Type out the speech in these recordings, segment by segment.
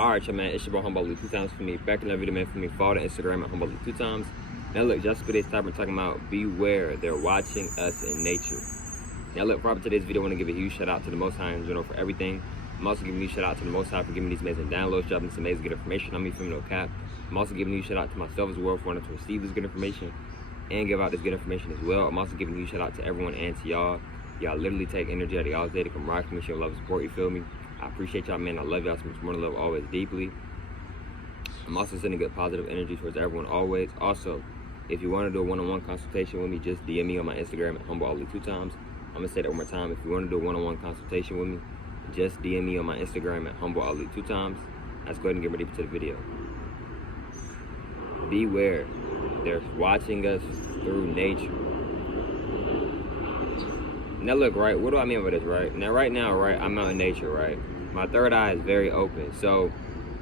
Alright, y'all, man, it's your boy Humble 2 times for me. Back in that video, man, for me, follow the Instagram at Humble 2 times. Now look, just for this time, we're talking about beware, they're watching us in nature. Now look, for today's video, I want to give a huge shout out to the Most High in general for everything. I'm also giving you a shout out to the Most High for giving me these amazing downloads, dropping this amazing good information on me from no cap. I'm also giving you a shout out to myself as well for wanting to receive this good information and give out this good information as well. I'm also giving you a shout out to everyone and to y'all. Y'all literally take energy out of y'all's day to come rock me, show love and support, you feel me? I appreciate y'all, man. I love y'all so much more than love always deeply. I'm also sending good positive energy towards everyone always. Also, if you want to do a one-on-one consultation with me, just DM me on my Instagram at HumbleAli2times. I'm going to say that one more time. If you want to do a one-on-one consultation with me, just DM me on my Instagram at HumbleAli2times. Let's go ahead and get ready to the video. Beware. They're watching us through nature. Now look, right, what do I mean by this, right? Now right now, right, I'm out in nature, right? My third eye is very open. So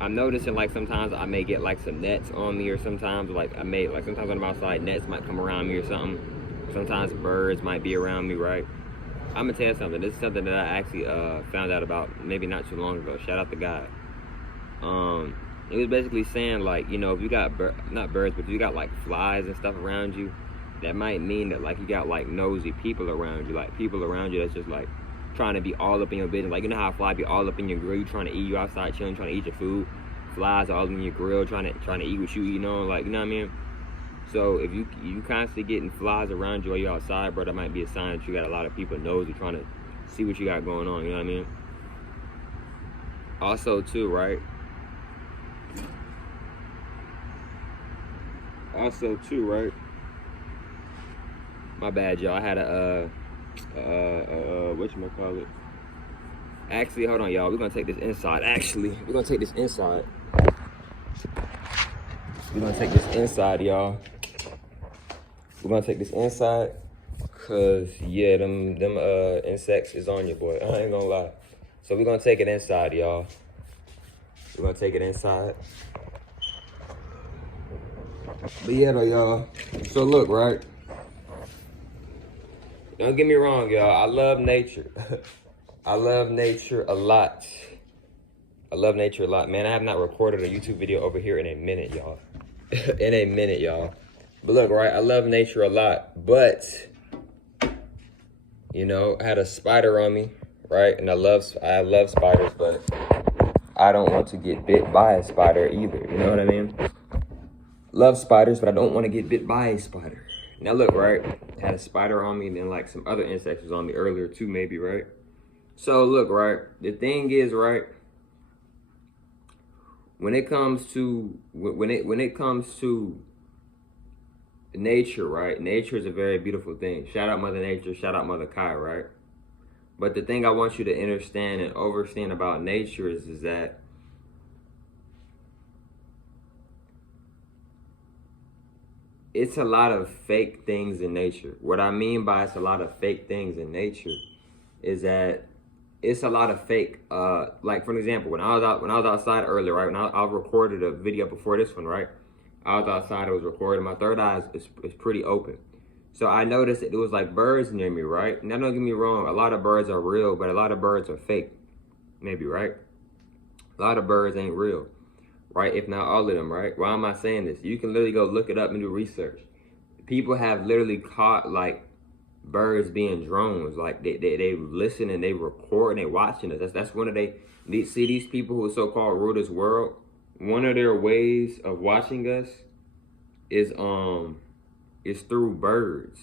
I'm noticing like sometimes I may get like some nets on me, or sometimes sometimes when I'm outside, nets might come around me or something. Sometimes birds might be around me, right? I'm gonna tell you something. This is something that I actually found out about maybe not too long ago. Shout out to God. It was basically saying like, you know, if you got not birds, but if you got like flies and stuff around you, that might mean that like you got like nosy people around you, like people around you that's just like trying to be all up in your business. Like, you know how a fly be all up in your grill, you trying to eat, you outside chilling, trying to eat your food, flies all in your grill trying to eat what you eat, like, you know what I mean? So if you constantly getting flies around you while you're outside, bro, that might be a sign that you got a lot of people nosy trying to see what you got going on, you know what I mean? Also too, right? My bad, y'all. I had whatchamacallit? Actually, hold on, y'all. We're gonna take this inside. We're gonna take this inside. Y'all. We're gonna take this inside, cause yeah, them insects is on you, boy. I ain't gonna lie. So we're gonna take it inside, y'all. We're gonna take it inside. But yeah, though, y'all. So look, right? Don't get me wrong, y'all. I love nature. I love nature a lot. Man, I have not recorded a YouTube video over here in a minute, y'all. But look, right, I love nature a lot. But, you know, I had a spider on me, right? And I love spiders, but I don't want to get bit by a spider either. You know what I mean? Love spiders, but I don't want to get bit by a spider. Now look, right? I had a spider on me, and then like some other insects was on me earlier too, maybe, right? So look, right? The thing is, right? When it comes to nature, right? Nature is a very beautiful thing. Shout out Mother Nature, shout out Mother Kai, right? But the thing I want you to understand and understand about nature is that it's a lot of fake things in nature. What I mean by it's a lot of fake things in nature is that it's a lot of fake. Like for example, when I was outside earlier, right? When I recorded a video before this one, right? I was outside, I was recording. My third eye is pretty open, so I noticed that there was like birds near me, right? Now don't get me wrong, a lot of birds are real, but a lot of birds are fake, maybe, right? A lot of birds ain't real. Right? If not all of them, right? Why am I saying this? You can literally go look it up and do research. People have literally caught like birds being drones. Like they listen and they record and they watching us. That's one of these people who are so-called rule this world. One of their ways of watching us is through birds.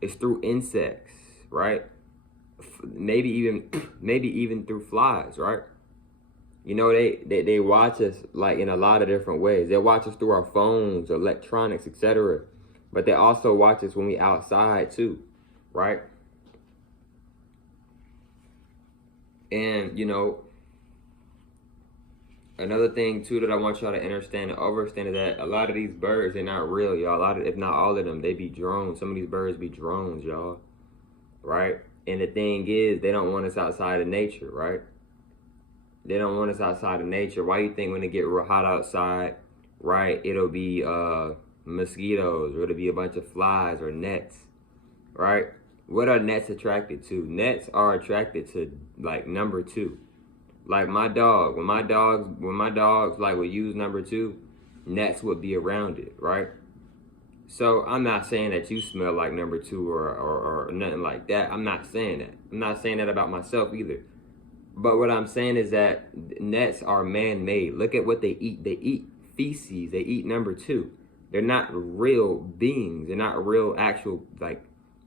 It's through insects, right? Maybe even through flies, right? You know, they watch us like in a lot of different ways. They watch us through our phones, electronics, etc. But they also watch us when we outside too, right? And, you know, another thing too that I want y'all to understand and understand is that a lot of these birds, they're not real, y'all. If not all of them, they be drones. Some of these birds be drones, y'all, right? And the thing is, they don't want us outside of nature, right? They don't want us outside of nature. Why do you think when it get real hot outside, right, it'll be mosquitoes, or it'll be a bunch of flies or nets, right? What are nets attracted to? Nets are attracted to like number 2, Like when my dogs like would use number two, Nets would be around it, right? So I'm not saying that you smell like number two or nothing like that. I'm not saying that. I'm not saying that about myself either. But what I'm saying is that nets are man-made. Look at what they eat. They eat feces. They eat number two. They're not real beings. They're not real actual like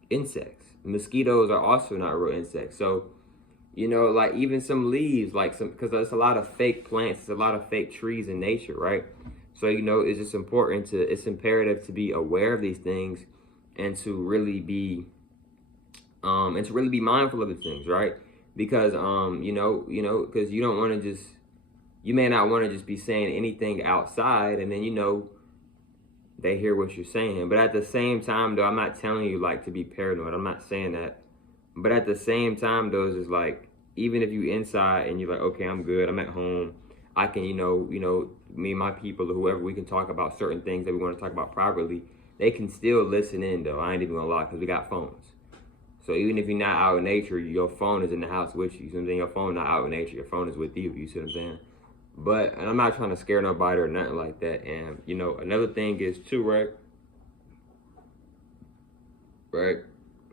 insects. Mosquitoes are also not real insects. So, you know, like even some leaves, like some, because there's a lot of fake plants, there's a lot of fake trees in nature, right? So, you know, it's just important it's imperative to be aware of these things and to really be mindful of the things, right? Because because you don't want to just, you may not want to just be saying anything outside and then, you know, they hear what you're saying. But at the same time, though, I'm not telling you like to be paranoid. I'm not saying that. But at the same time, though, it's just like, even if you inside and you're like, okay, I'm good, I'm at home, I can, you know, me and my people or whoever, we can talk about certain things that we want to talk about privately. They can still listen in, though. I ain't even gonna lie, because we got phones. So even if you're not out in nature, your phone is in the house with you. You see what I'm saying? Your phone not out in nature. Your phone is with you. You see what I'm saying? But, and I'm not trying to scare nobody or nothing like that. And, you know, another thing is too, right? Right?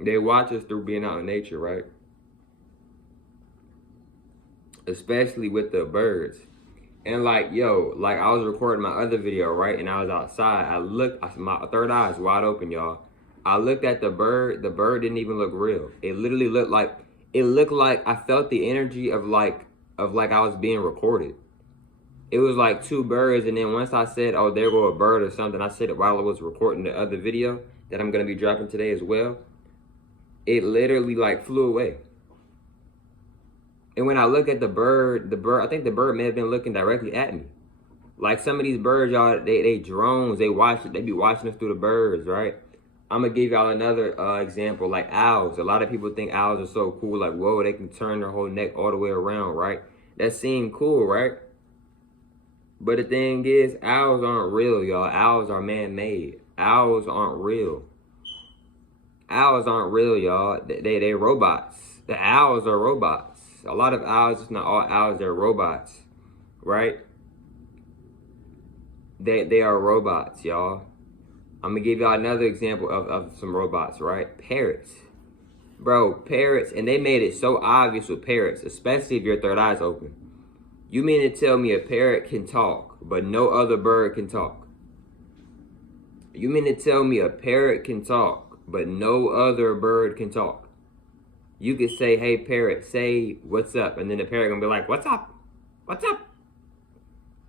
They watch us through being out in nature, right? Especially with the birds. And like, yo, like I was recording my other video, right? And I was outside. My third eye is wide open, y'all. I looked at the bird didn't even look real. It literally looked like I felt the energy of like I was being recorded. It was like two birds, and then once I said, oh, there go a bird or something, I said it while I was recording the other video that I'm gonna be dropping today as well. It literally like flew away. And when I look at the bird, I think the bird may have been looking directly at me. Like some of these birds, y'all, they drones, they be watching us through the birds, right? I'm gonna give y'all another example, like owls. A lot of people think owls are so cool, like, whoa, they can turn their whole neck all the way around, right? That seemed cool, right? But the thing is, owls aren't real, y'all. Owls are man-made. Owls aren't real. Owls aren't real, y'all. They robots. The owls are robots. A lot of owls, it's not all owls, they're robots, right? They are robots, y'all. I'm gonna give y'all another example of some robots, right? Parrots. Bro, parrots, and they made it so obvious with parrots, especially if your third eye's open. You mean to tell me a parrot can talk, but no other bird can talk? You mean to tell me a parrot can talk, but no other bird can talk? You could say, hey, parrot, say, what's up? And then the parrot gonna be like, what's up? What's up?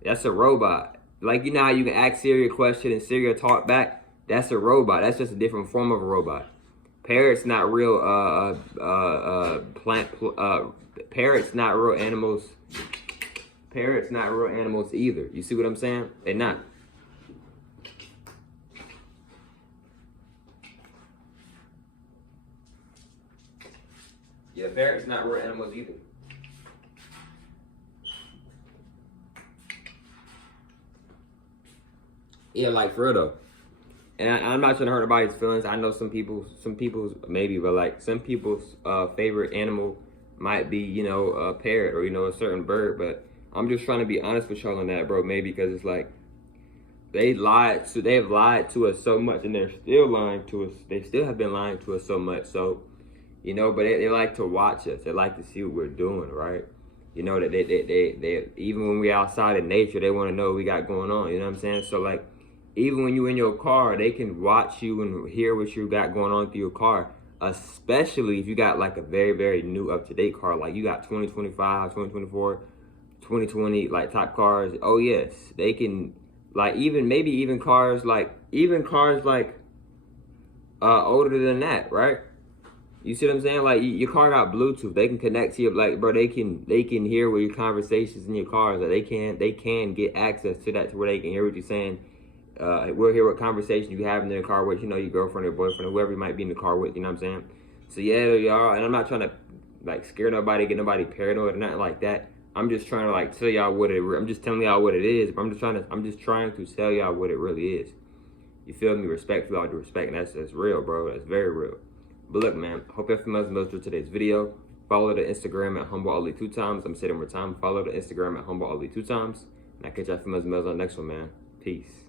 That's a robot. Like, you know how you can ask Siri a question and Siri will talk back? That's a robot. That's just a different form of a robot. Parrots not real parrots not real animals. Parrots not real animals either. You see what I'm saying? They're not. Yeah, parrots not real animals either. Yeah, like for real though. And I'm not trying to hurt anybody's feelings. I know some people's maybe, but like some people's favorite animal might be, you know, a parrot or, you know, a certain bird. But I'm just trying to be honest with y'all on that, bro. Maybe because it's like they've lied to us so much, and they're still lying to us. They still have been lying to us so much. So, you know, but they like to watch us. They like to see what we're doing, right? You know, that they even when we're outside in nature, they want to know what we got going on. You know what I'm saying? So like, even when you're in your car, they can watch you and hear what you got going on through your car, especially if you got like a very, very new up-to-date car. Like you got 2025, 2024, 2020, like top cars. Oh yes, they can, like maybe even cars like older than that, right? You see what I'm saying? Like your car got Bluetooth. They can connect to you, like, bro, they can hear what your conversations in your cars. Like they can get access to that, to where they can hear what you're saying. We'll hear what conversation you have in the car with, you know, your girlfriend or boyfriend or whoever you might be in the car with, you know what I'm saying? So yeah, y'all, and I'm not trying to like scare nobody, get nobody paranoid or nothing like that. I'm just trying to like tell y'all I'm just telling y'all what it is, but I'm just trying to tell y'all what it really is. You feel me? Respect for all due respect, and that's real, bro. That's very real. But look, man, hope everyone knows for today's video. Follow the Instagram at Humble Ali 2 times. I'm saying it one more time. Follow the Instagram at Humble Ali 2 times. And I'll catch y'all females on the next one, man. Peace.